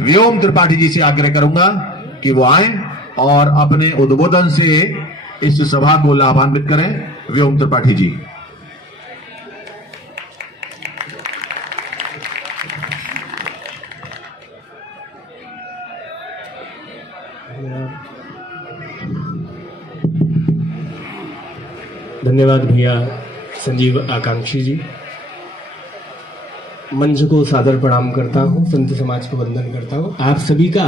व्योम त्रिपाठी जी से आग्रह करूंगा कि वो आए और अपने उद्बोधन से इस सभा को लाभान्वित करें। व्योम त्रिपाठी जी। धन्यवाद भैया संजीव आकांक्षी जी। मंच को सादर प्रणाम करता हूं, संत समाज को वंदन करता हूं। आप सभी का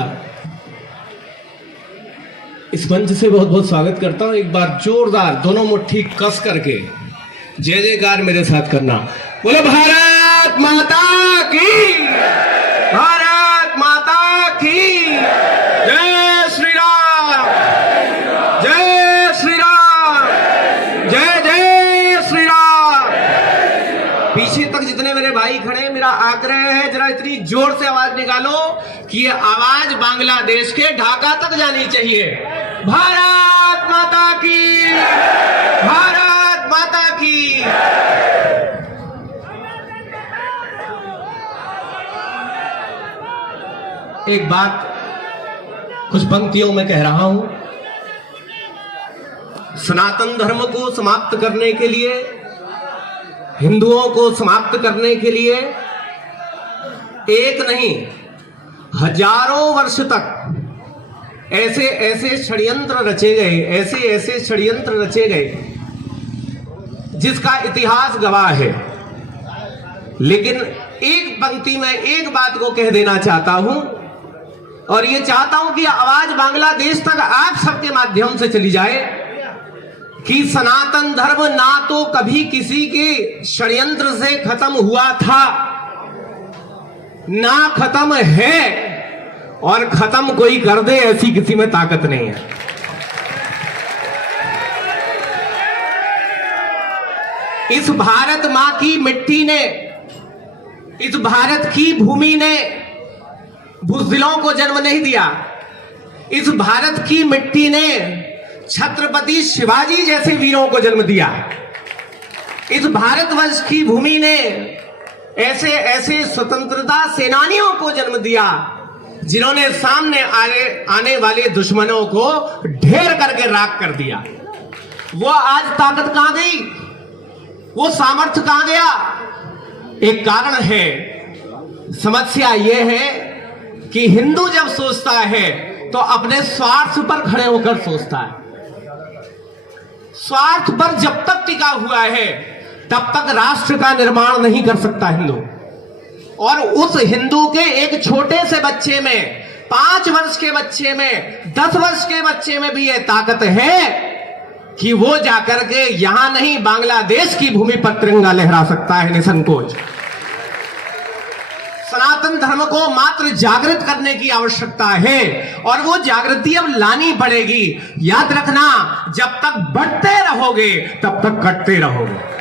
इस मंच से बहुत बहुत स्वागत करता हूं। एक बार जोरदार दोनों मुट्ठी कस करके जय जयकार मेरे साथ करना। बोलो भारत माता की, भारत माता की जय श्री राम, जय श्री राम, जय जय श्री राम। पीछे तक जितने मेरे भाई खड़े हैं, मेरा आग्रह है जरा इतनी जोर से आवाज निकालो कि ये आवाज बांग्लादेश के ढाका तक जानी चाहिए। भारत माता की, भारत माता की। एक बात कुछ पंक्तियों में कह रहा हूं। सनातन धर्म को समाप्त करने के लिए, हिंदुओं को समाप्त करने के लिए एक नहीं हजारों वर्ष तक ऐसे ऐसे षड्यंत्र रचे गए, ऐसे ऐसे षड्यंत्र रचे गए जिसका इतिहास गवाह है। लेकिन एक पंक्ति में एक बात को कह देना चाहता हूं और ये चाहता हूं कि आवाज बांग्लादेश तक आप सबके माध्यम से चली जाए कि सनातन धर्म ना तो कभी किसी के षड्यंत्र से खत्म हुआ था, ना खत्म है, और खत्म कोई कर दे ऐसी किसी में ताकत नहीं है। इस भारत मां की मिट्टी ने, इस भारत की भूमि ने बुज़दिलों को जन्म नहीं दिया। इस भारत की मिट्टी ने छत्रपति शिवाजी जैसे वीरों को जन्म दिया। इस भारतवर्ष की भूमि ने ऐसे ऐसे स्वतंत्रता सेनानियों को जन्म दिया जिन्होंने सामने आने वाले दुश्मनों को ढेर करके राख कर दिया। वो आज ताकत कहां गई, वो सामर्थ्य कहां गया? एक कारण है। समस्या यह है कि हिंदू जब सोचता है तो अपने स्वार्थ पर खड़े होकर सोचता है। स्वार्थ पर जब तक टिका हुआ है तब तक राष्ट्र का निर्माण नहीं कर सकता हिंदू। और उस हिंदू के एक छोटे से बच्चे में, 5 वर्ष के बच्चे में, 10 वर्ष के बच्चे में भी यह ताकत है कि वो जाकर के यहां नहीं बांग्लादेश की भूमि पर तिरंगा लहरा सकता है निसंकोच। सनातन धर्म को मात्र जागृत करने की आवश्यकता है और वो जागृति अब लानी पड़ेगी। याद रखना, जब तक बढ़ते रहोगे तब तक कटते रहोगे।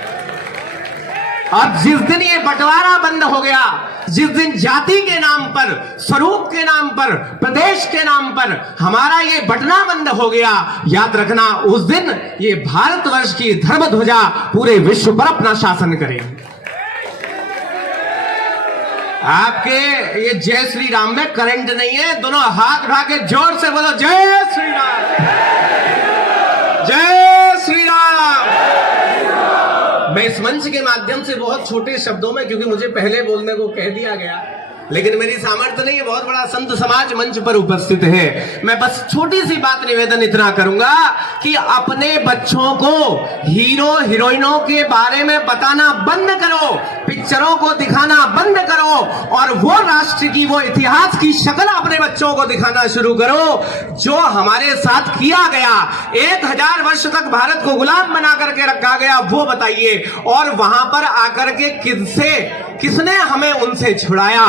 और जिस दिन ये बंटवारा बंद हो गया, जिस दिन जाति के नाम पर, स्वरूप के नाम पर, प्रदेश के नाम पर हमारा ये बंटना बंद हो गया, याद रखना उस दिन ये भारतवर्ष की धर्म ध्वजा पूरे विश्व पर अपना शासन करेगी। आपके ये जय श्री राम में करंट नहीं है। दोनों हाथ उठा के जोर से बोलो जय श्री राम, जय श्री राम। मैं इस मंच के माध्यम से बहुत छोटे शब्दों में, क्योंकि मुझे पहले बोलने को कह दिया गया, लेकिन मेरी सामर्थ्य नहीं है, बहुत बड़ा संत समाज मंच पर उपस्थित है। मैं बस छोटी सी बात निवेदन इतना करूंगा कि अपने बच्चों को हीरो हीरोइनों के बारे में बताना बंद करो, पिक्चरों को दिखाना बंद करो और वो राष्ट्र की, वो इतिहास की शक्ल अपने बच्चों को दिखाना शुरू करो जो हमारे साथ किया गया। 1000 वर्ष तक भारत को गुलाम बना करके रखा गया, वो बताइए। और वहां पर आकर के किसने हमें उनसे छुड़ाया,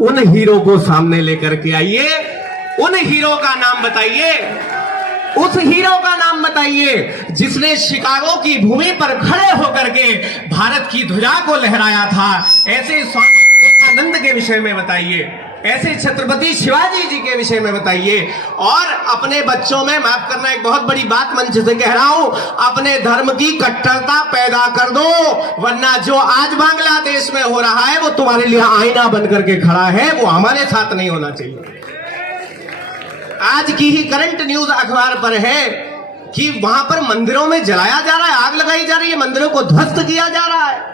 उन हीरो को सामने लेकर के आइए। उन हीरो का नाम बताइए, उस हीरो का नाम बताइए जिसने शिकागो की भूमि पर खड़े होकर के भारत की ध्वजा को लहराया था। ऐसे स्वामी विवेकानंद के विषय में बताइए। ऐसे छत्रपति शिवाजी जी के विषय में बताइए। और अपने बच्चों में, माफ करना एक बहुत बड़ी बात मंच से कह रहा हूं, अपने धर्म की कट्टरता पैदा कर दो, वरना जो आज बांग्लादेश में हो रहा है वो तुम्हारे लिए आईना बन करके खड़ा है, वो हमारे साथ नहीं होना चाहिए। आज की ही करंट न्यूज अखबार पर है कि वहां पर मंदिरों में जलाया जा रहा है, आग लगाई जा रही है, मंदिरों को ध्वस्त किया जा रहा है।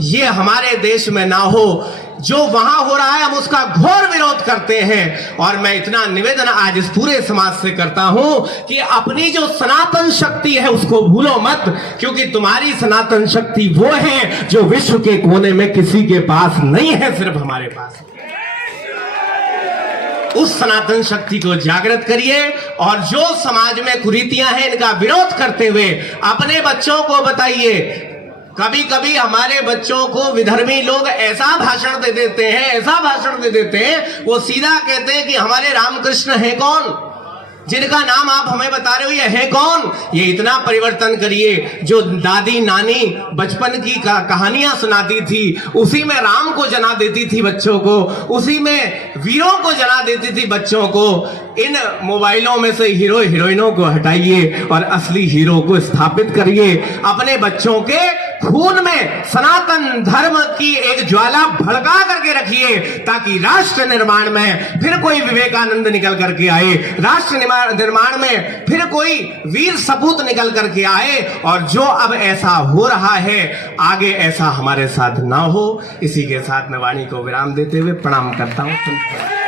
ये हमारे देश में ना हो। जो वहां हो रहा है हम उसका घोर विरोध करते हैं। और मैं इतना निवेदन आज इस पूरे समाज से करता हूं कि अपनी जो सनातन शक्ति है उसको भूलो मत, क्योंकि तुम्हारी सनातन शक्ति वो है जो विश्व के कोने में किसी के पास नहीं है, सिर्फ हमारे पास। उस सनातन शक्ति को जागृत करिए और जो समाज में कुरीतियां हैं इनका विरोध करते हुए अपने बच्चों को बताइए। कभी कभी हमारे बच्चों को विधर्मी लोग ऐसा भाषण दे देते हैं, ऐसा भाषण दे देते हैं, वो सीधा कहते हैं कि हमारे रामकृष्ण हैं कौन, जिनका नाम आप हमें बता रहे हो ये है कौन। ये इतना परिवर्तन करिए। जो दादी नानी बचपन की कहानियां सुनाती थी उसी में राम को जना देती थी बच्चों को, उसी में वीरों को जना देती थी बच्चों को। इन मोबाइलों में से हीरो हीरोइनों को हटाइए और असली हीरो को स्थापित करिए। अपने बच्चों के खून में सनातन धर्म की एक ज्वाला भड़का करके रखिए, ताकि राष्ट्र निर्माण में फिर कोई विवेकानंद निकल करके आए, राष्ट्र निर्माण में फिर कोई वीर सपूत निकल करके आए। और जो अब ऐसा हो रहा है आगे ऐसा हमारे साथ ना हो। इसी के साथ मैं वाणी को विराम देते हुए प्रणाम करता हूं।